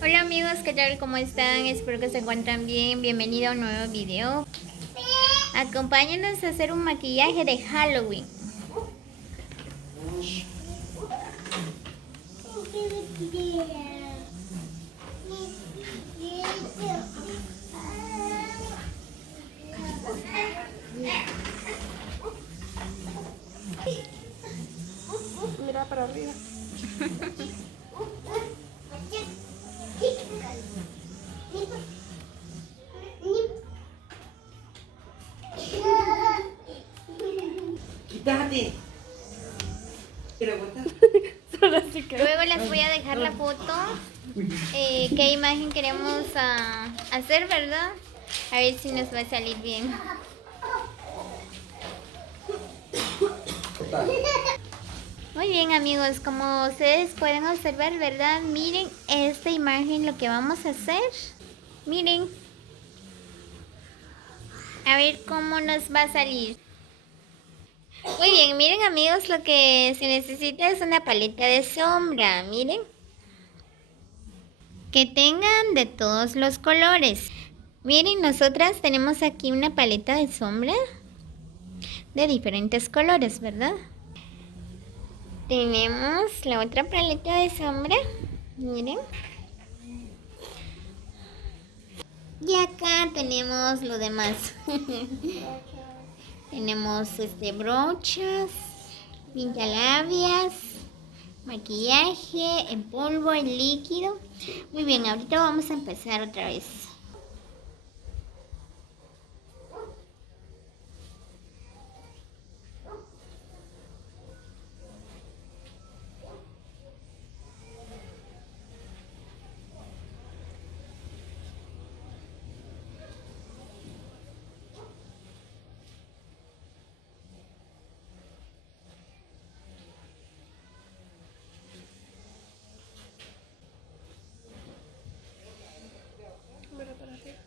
Hola amigos, ¿qué tal? ¿Cómo están? Espero que se encuentren bien. Bienvenido a un nuevo video. Acompáñenos a hacer un maquillaje de Halloween. Mira para arriba. Quítate. Quiero aguantar. Solo así que. Luego les voy a dejar la foto. ¿Qué imagen queremos hacer, verdad? A ver si nos va a salir bien. Muy bien amigos, como ustedes pueden observar, ¿verdad? Miren esta imagen, lo que vamos a hacer. Miren. A ver cómo nos va a salir. Muy bien, miren amigos, lo que se necesita es una paleta de sombra, miren. Que tengan de todos los colores. Miren, nosotras tenemos aquí una paleta de sombra de diferentes colores, ¿verdad? Tenemos la otra paleta de sombra, miren. Y acá tenemos lo demás. Tenemos brochas, pintalabias, maquillaje en polvo, en líquido. Muy bien, ahorita vamos a empezar otra vez. Mira para arriba.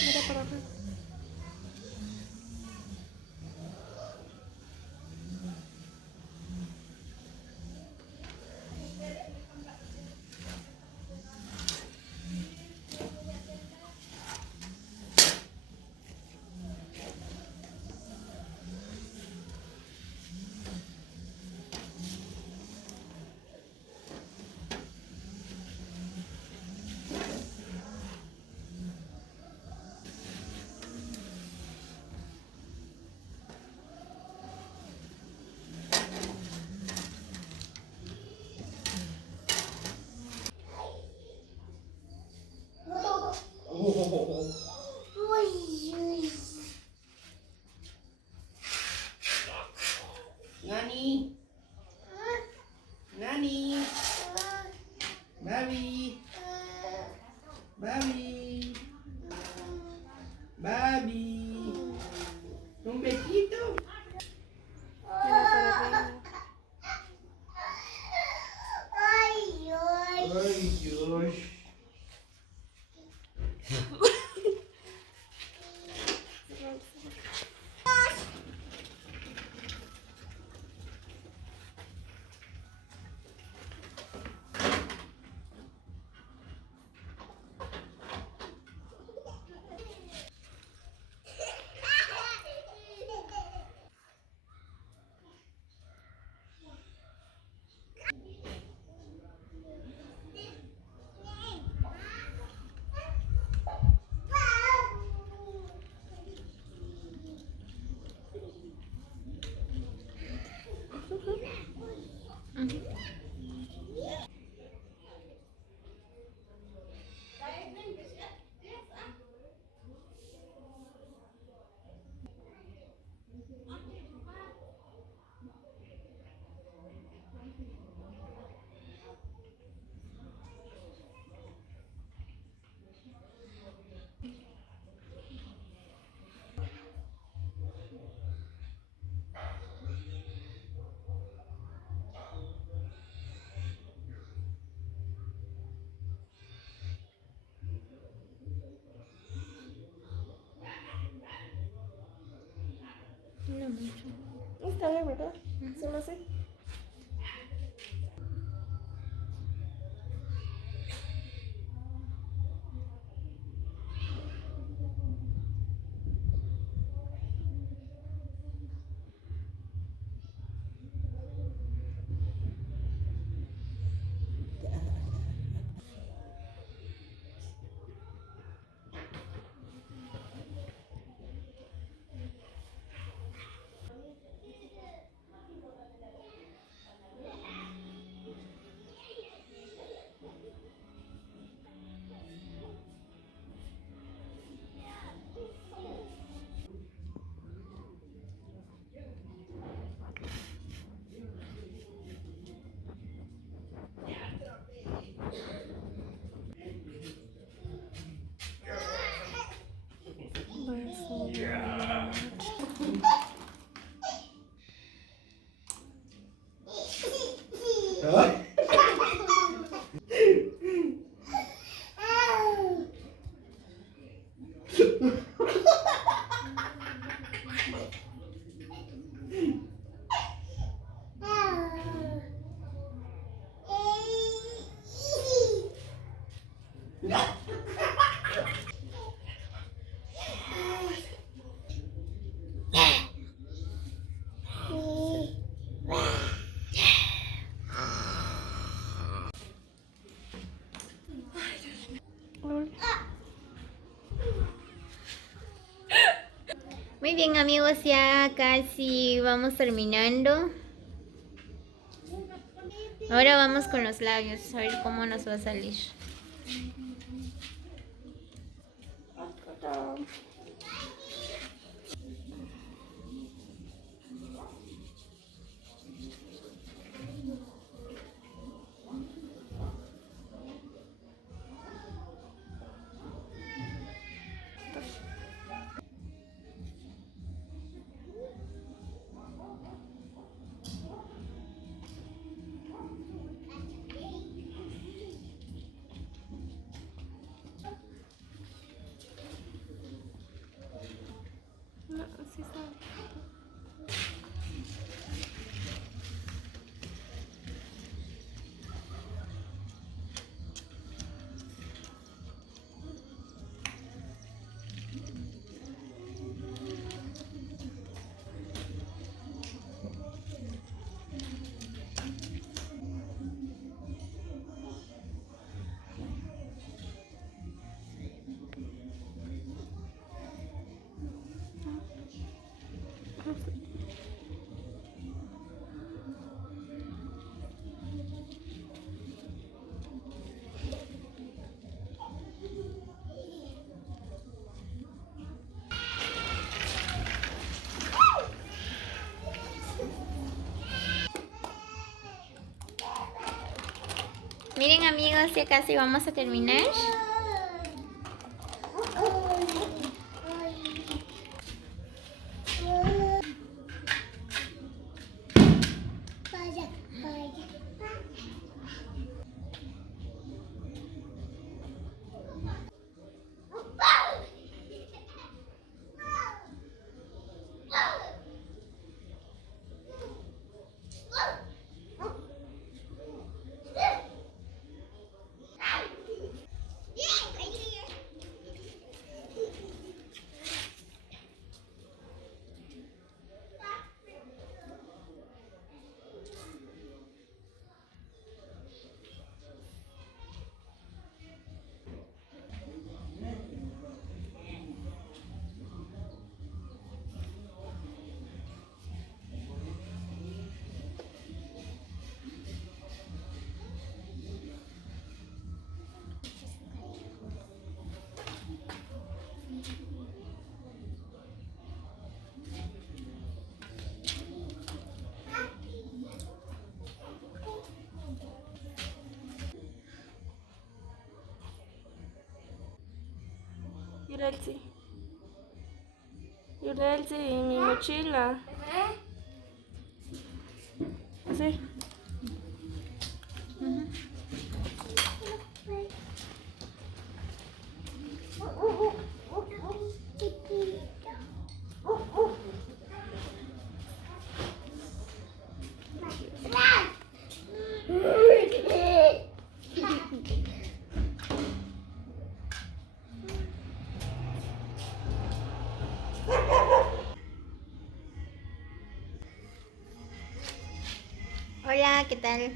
Mira para arriba. Nani. Nani. Babi. Babi. Babi. Un besito. Mira para arriba. Ay, Dios. mucho. Está bien, ¿verdad? Solo así. ¿Ah? Muy bien, amigos, ya casi vamos terminando. Ahora vamos con los labios, a ver cómo nos va a salir. No, sí está. Miren, amigos, ya casi vamos a terminar. Yurelsi. Yurelsi, mi mochila. Sí. Hola, ¿qué tal?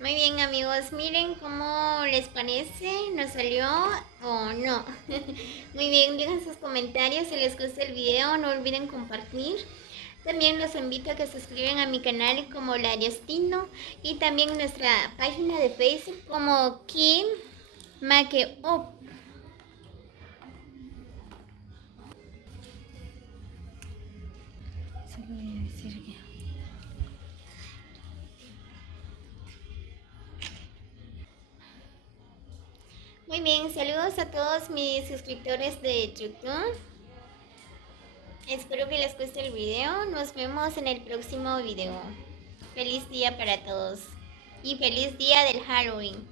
Muy bien, amigos, miren cómo les parece, ¿nos salió o no? Muy bien, dejen sus comentarios si les gusta el video, no olviden compartir. También los invito a que se suscriban a mi canal como La Ariostino y también nuestra página de Facebook como Kim Make Up. Solo voy a decir que... Muy bien, saludos a todos mis suscriptores de YouTube. Espero que les guste el video. Nos vemos en el próximo video. Feliz día para todos. Y feliz día del Halloween.